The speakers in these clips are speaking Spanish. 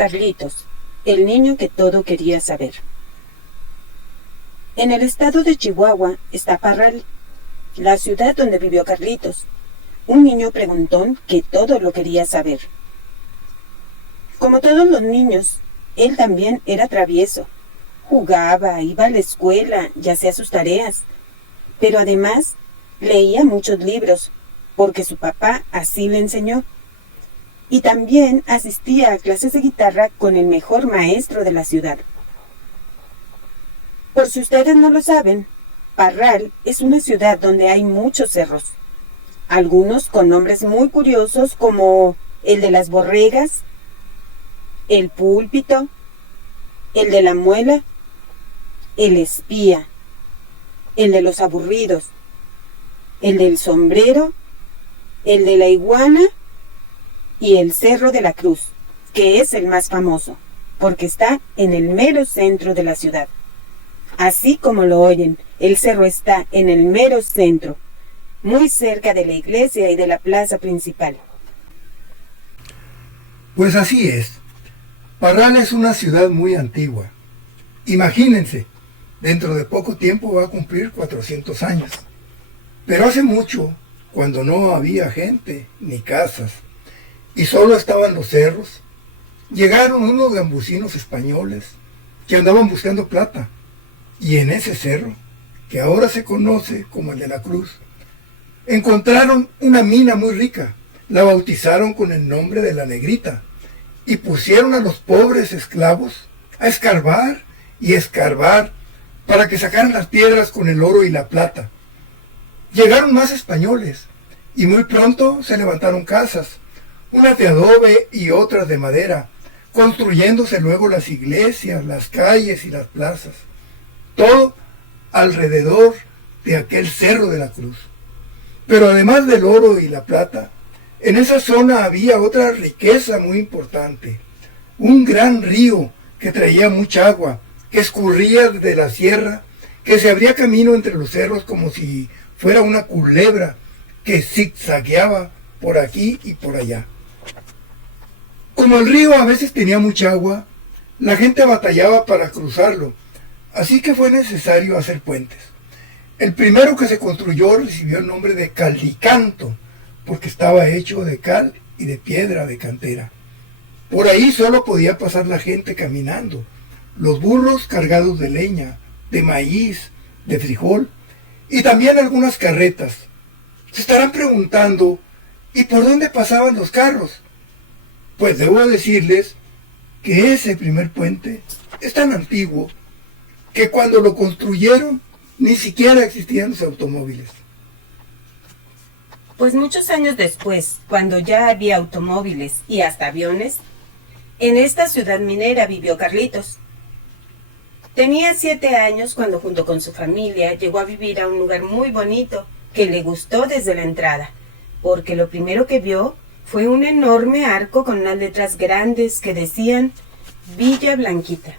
Carlitos, el niño que todo quería saber. En el estado de Chihuahua está Parral, la ciudad donde vivió Carlitos, un niño preguntón que todo lo quería saber. Como todos los niños, él también era travieso. Jugaba, iba a la escuela y hacía sus tareas, pero además leía muchos libros, porque su papá así le enseñó. Y también asistía a clases de guitarra con el mejor maestro de la ciudad. Por si ustedes no lo saben, Parral es una ciudad donde hay muchos cerros, algunos con nombres muy curiosos como el de las borregas, el púlpito, el de la muela, el espía, el de los aburridos, el del sombrero, el de la iguana y el Cerro de la Cruz, que es el más famoso, porque está en el mero centro de la ciudad. Así como lo oyen, el cerro está en el mero centro, muy cerca de la iglesia y de la plaza principal. Pues así es. Parral es una ciudad muy antigua. Imagínense, dentro de poco tiempo va a cumplir 400 años. Pero hace mucho, cuando no había gente ni casas, y solo estaban los cerros, llegaron unos gambusinos españoles que andaban buscando plata. Y en ese cerro, que ahora se conoce como el de la Cruz, encontraron una mina muy rica. La bautizaron con el nombre de la Negrita y pusieron a los pobres esclavos a escarbar y escarbar para que sacaran las piedras con el oro y la plata. Llegaron más españoles y muy pronto se levantaron casas, unas de adobe y otras de madera, construyéndose luego las iglesias, las calles y las plazas. Todo alrededor de aquel Cerro de la Cruz. Pero además del oro y la plata, en esa zona había otra riqueza muy importante. Un gran río que traía mucha agua, que escurría desde la sierra, que se abría camino entre los cerros como si fuera una culebra que zigzagueaba por aquí y por allá. Como el río a veces tenía mucha agua, la gente batallaba para cruzarlo, así que fue necesario hacer puentes. El primero que se construyó recibió el nombre de Caldicanto, porque estaba hecho de cal y de piedra de cantera. Por ahí solo podía pasar la gente caminando, los burros cargados de leña, de maíz, de frijol, y también algunas carretas. Se estarán preguntando, ¿y por dónde pasaban los carros? Pues debo decirles que ese primer puente es tan antiguo que cuando lo construyeron ni siquiera existían los automóviles. Pues muchos años después, cuando ya había automóviles y hasta aviones, en esta ciudad minera vivió Carlitos. Tenía 7 años cuando junto con su familia llegó a vivir a un lugar muy bonito que le gustó desde la entrada, porque lo primero que vio fue un enorme arco con unas letras grandes que decían Villa Blanquita.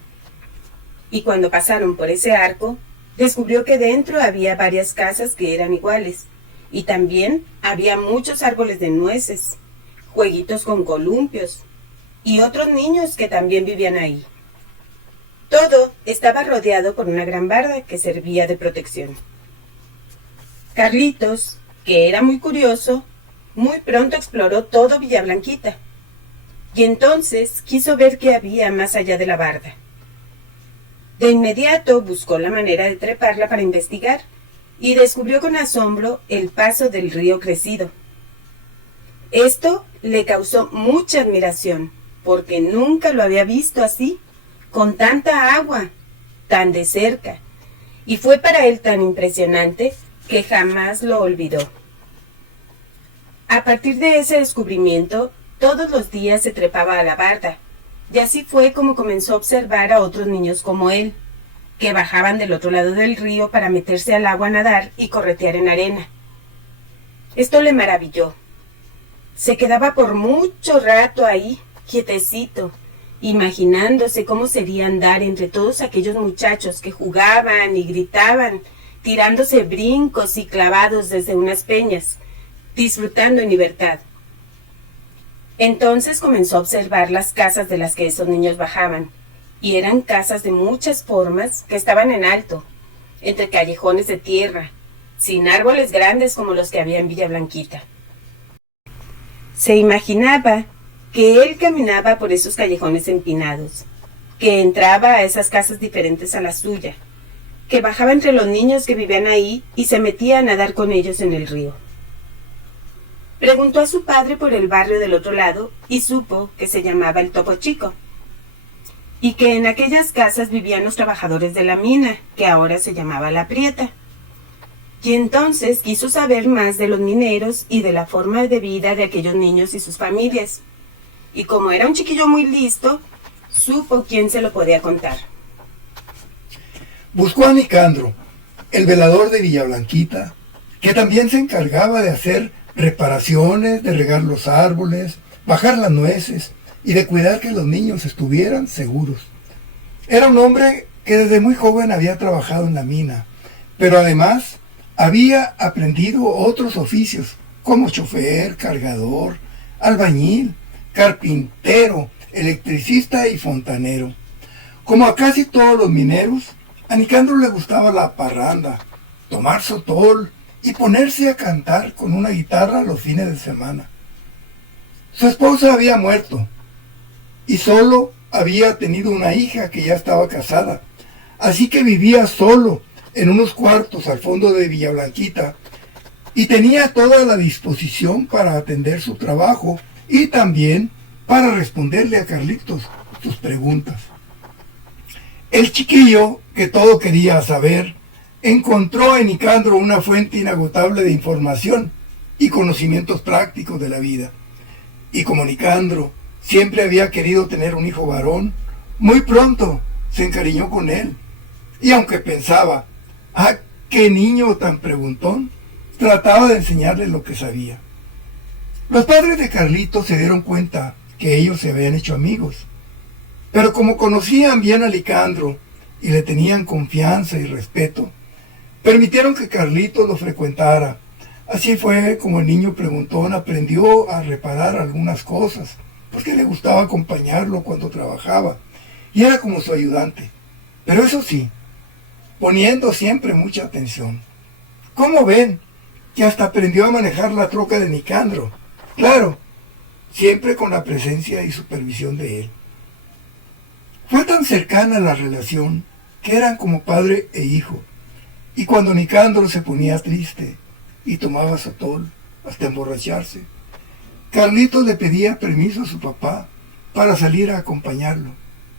Y cuando pasaron por ese arco, descubrió que dentro había varias casas que eran iguales, y también había muchos árboles de nueces, jueguitos con columpios, y otros niños que también vivían ahí. Todo estaba rodeado por una gran barda que servía de protección. Carlitos, que era muy curioso, muy pronto exploró todo Villa Blanquita, y entonces quiso ver qué había más allá de la barda. De inmediato buscó la manera de treparla para investigar y descubrió con asombro el paso del río crecido. Esto le causó mucha admiración, porque nunca lo había visto así, con tanta agua, tan de cerca, y fue para él tan impresionante que jamás lo olvidó. A partir de ese descubrimiento, todos los días se trepaba a la barda, y así fue como comenzó a observar a otros niños como él, que bajaban del otro lado del río para meterse al agua a nadar y corretear en arena. Esto le maravilló. Se quedaba por mucho rato ahí, quietecito, imaginándose cómo sería andar entre todos aquellos muchachos que jugaban y gritaban, tirándose brincos y clavados desde unas peñas, disfrutando en libertad. Entonces comenzó a observar las casas de las que esos niños bajaban, y eran casas de muchas formas que estaban en alto, entre callejones de tierra, sin árboles grandes como los que había en Villa Blanquita. Se imaginaba que él caminaba por esos callejones empinados, que entraba a esas casas diferentes a la suya, que bajaba entre los niños que vivían ahí y se metía a nadar con ellos en el río. Preguntó a su padre por el barrio del otro lado y supo que se llamaba el Topo Chico, y que en aquellas casas vivían los trabajadores de la mina, que ahora se llamaba La Prieta. Y entonces quiso saber más de los mineros y de la forma de vida de aquellos niños y sus familias. Y como era un chiquillo muy listo, supo quién se lo podía contar. Buscó a Nicandro, el velador de Villa Blanquita, que también se encargaba de hacer reparaciones, de regar los árboles, bajar las nueces y de cuidar que los niños estuvieran seguros. Era un hombre que desde muy joven había trabajado en la mina, pero además había aprendido otros oficios como chofer, cargador, albañil, carpintero, electricista y fontanero. Como a casi todos los mineros, a Nicandro le gustaba la parranda, tomar sotol y ponerse a cantar con una guitarra los fines de semana. Su esposa había muerto y solo había tenido una hija que ya estaba casada, así que vivía solo en unos cuartos al fondo de Villa Blanquita y tenía toda la disposición para atender su trabajo y también para responderle a Carlitos sus preguntas. El chiquillo, que todo quería saber, encontró en Nicandro una fuente inagotable de información y conocimientos prácticos de la vida. Y como Nicandro siempre había querido tener un hijo varón, muy pronto se encariñó con él. Y aunque pensaba, ¡ah, qué niño tan preguntón!, trataba de enseñarle lo que sabía. Los padres de Carlitos se dieron cuenta que ellos se habían hecho amigos, pero como conocían bien a Nicandro y le tenían confianza y respeto, permitieron que Carlitos lo frecuentara. Así fue como el niño preguntón aprendió a reparar algunas cosas, porque le gustaba acompañarlo cuando trabajaba, y era como su ayudante. Pero eso sí, poniendo siempre mucha atención. ¿Cómo ven? Que hasta aprendió a manejar la troca de Nicandro. Claro, siempre con la presencia y supervisión de él. Fue tan cercana la relación que eran como padre e hijo. Y cuando Nicandro se ponía triste y tomaba sotol hasta emborracharse, Carlitos le pedía permiso a su papá para salir a acompañarlo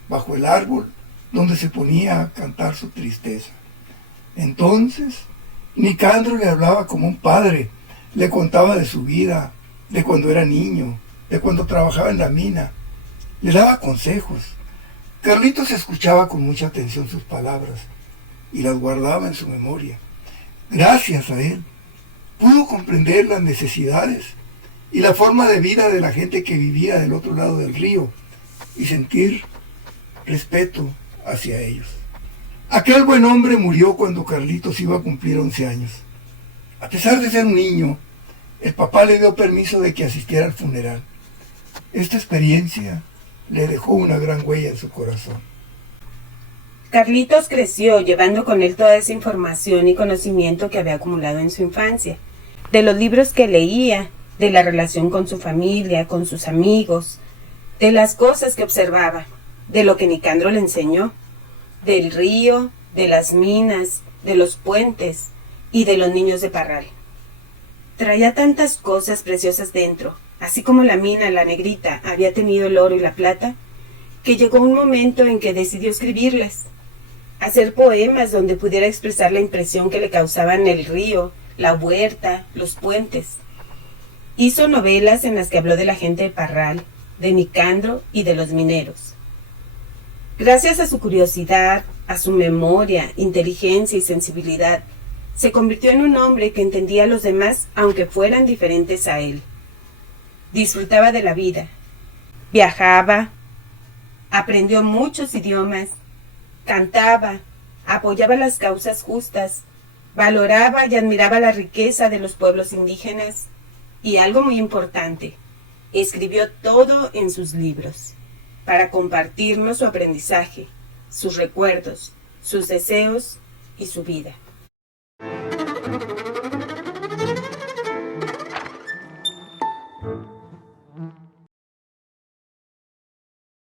bajo el árbol donde se ponía a cantar su tristeza. Entonces, Nicandro le hablaba como un padre, le contaba de su vida, de cuando era niño, de cuando trabajaba en la mina, le daba consejos. Carlitos escuchaba con mucha atención sus palabras y las guardaba en su memoria. Gracias a él, pudo comprender las necesidades y la forma de vida de la gente que vivía del otro lado del río y sentir respeto hacia ellos. Aquel buen hombre murió cuando Carlitos iba a cumplir 11 años. A pesar de ser un niño, el papá le dio permiso de que asistiera al funeral. Esta experiencia le dejó una gran huella en su corazón. Carlitos creció llevando con él toda esa información y conocimiento que había acumulado en su infancia, de los libros que leía, de la relación con su familia, con sus amigos, de las cosas que observaba, de lo que Nicandro le enseñó, del río, de las minas, de los puentes y de los niños de Parral. Traía tantas cosas preciosas dentro, así como la mina, la negrita, había tenido el oro y la plata, que llegó un momento en que decidió escribirlas, hacer poemas donde pudiera expresar la impresión que le causaban el río, la huerta, los puentes. Hizo novelas en las que habló de la gente de Parral, de Nicandro y de los mineros. Gracias a su curiosidad, a su memoria, inteligencia y sensibilidad, se convirtió en un hombre que entendía a los demás aunque fueran diferentes a él. Disfrutaba de la vida, viajaba, aprendió muchos idiomas, cantaba, apoyaba las causas justas, valoraba y admiraba la riqueza de los pueblos indígenas y, algo muy importante, Escribió todo en sus libros, para compartirnos su aprendizaje, sus recuerdos, sus deseos y su vida.